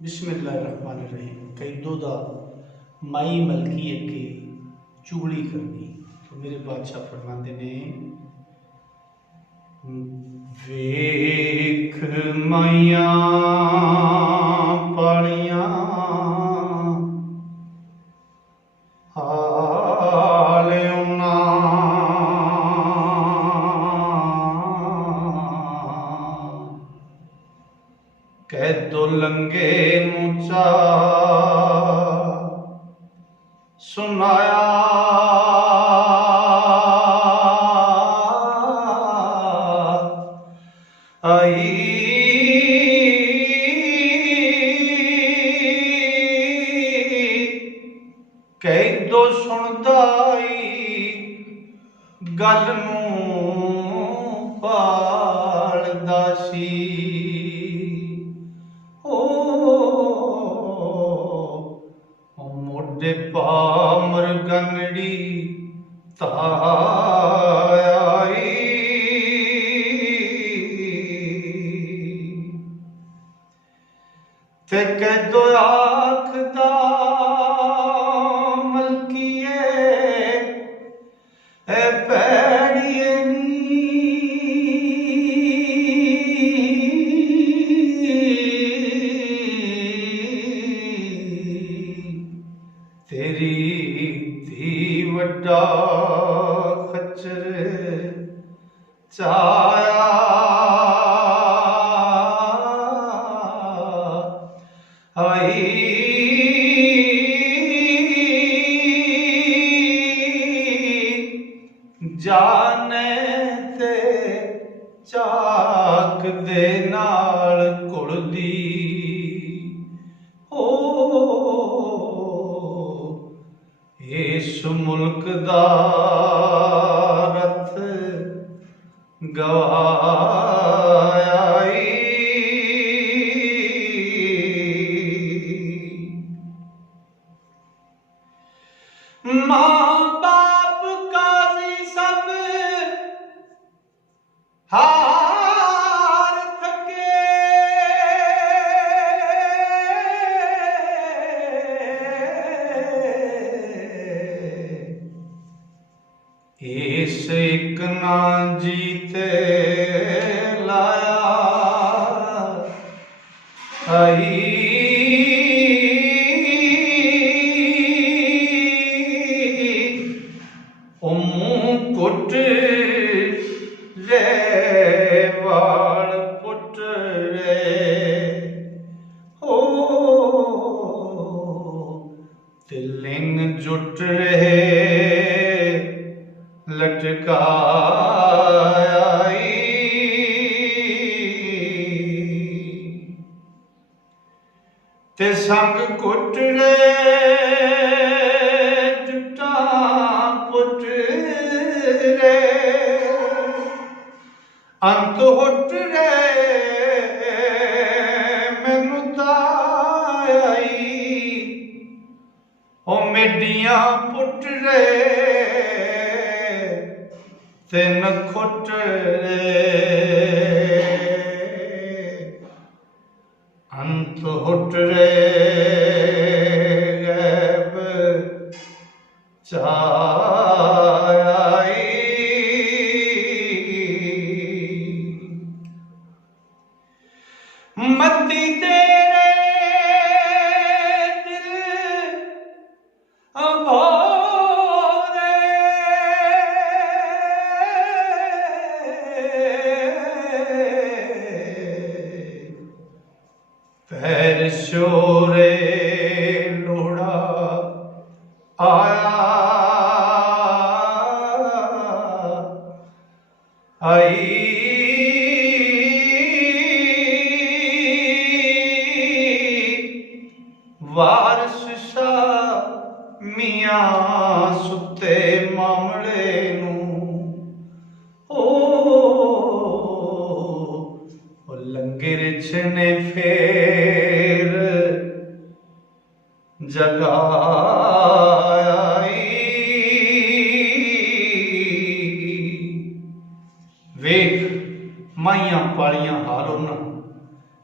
बिस्मिल्लाहिर्रहमानिर्रहीम। कई दोदा माई मलकी अगे चुगली करनी। तो मेरे बादशाह फरमाते ने, वेख माइया पालियां हाल उन्हां कै दो लंगे मुचा सुनाया आई कै दो सुनदाई गल नूं पालदा सी। मोढे पा मरगनड़ी ताई ते कैदो आखदा मलकीए ए पैड़िए नी तेरी धी वड्डा खच्चर चाया आई जाने ते चाक दे नाल घुलदी इस मुल्क दा रथ गवाया माँ बाप काजी सब हार थके इस एक ना जीते लाया आई मुँह कुट रे वाल पुट रे तिलिंग जुट रहे लटकाई ते संग कुट रे जुटा पुट रे अंत हुट रे मैनू ताई ओ मेडियां पुट रे तिन खुट रे अंत हुट रे गैब चाई मती तेरे दिल भोरे पैर शोरे लोड़ा आया आई वारस शाह मियां सुते मामले नूं लंगर ने फेर जगाई वेख माइया पालियां हाल उन्हां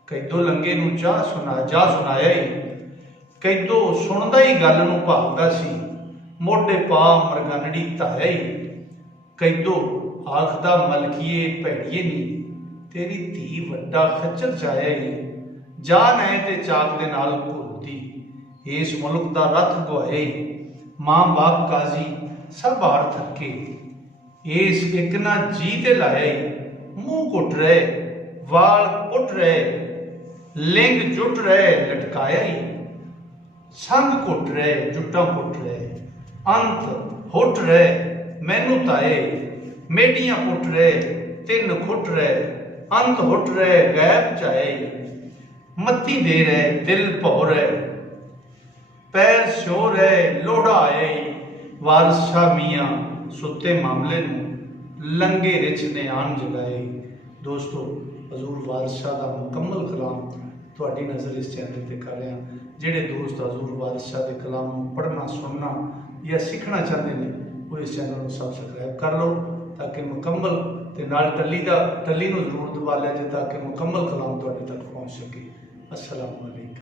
कई कैदो लंगे नूं जा सुनाया ही, कैदो सुनदा ही गल नूं भालदा सी, मोढे पा मरगनड़ी धाया ही, कैदो आखदा मलकीए भैड़िए नी, तेरी धी वड्डा खच्चर जाया ही, जान है ते चाक दे नाल घुलदी, इस मुल्क दा रथ गवाए ही, मां बाप काजी सब हार थके, इस एक ना जी ते लाया ही, मुंह घुट रहे वाल पुट रहे, लिंग जुट रहे लटकाया ही, संग घुट रहे जुट्टा पुट रहे, अंत हुट रहे मैनू ताए, मेडियां पुट रहे तिन खुट रहे, अंत हुट रहे गैब चाहे, मत्ती दे रहे दिल भौ रहे, पैर सो रहे लोड़ा आए, वारसा मियाँ सुते मामले नूं लंगे रिच ने आन जगाए। दोस्तों, हजूर वारिस शाह का मुकम्मल कलाम तुहाडी नज़र इस चैनल पर कर रहा। जिहड़े दोस्त हजूर वारिस शाह के कलाम पढ़ना सुनना या सीखना चाहते हैं वो इस चैनल को सबसक्राइब कर लो, ताकि मुकम्मल ते नाल टली नूं जरूर दबा लिया जे, ताकि मुकम्मल कलाम तुहाडे तक पहुँच सके। अस्सलाम वालेकुम।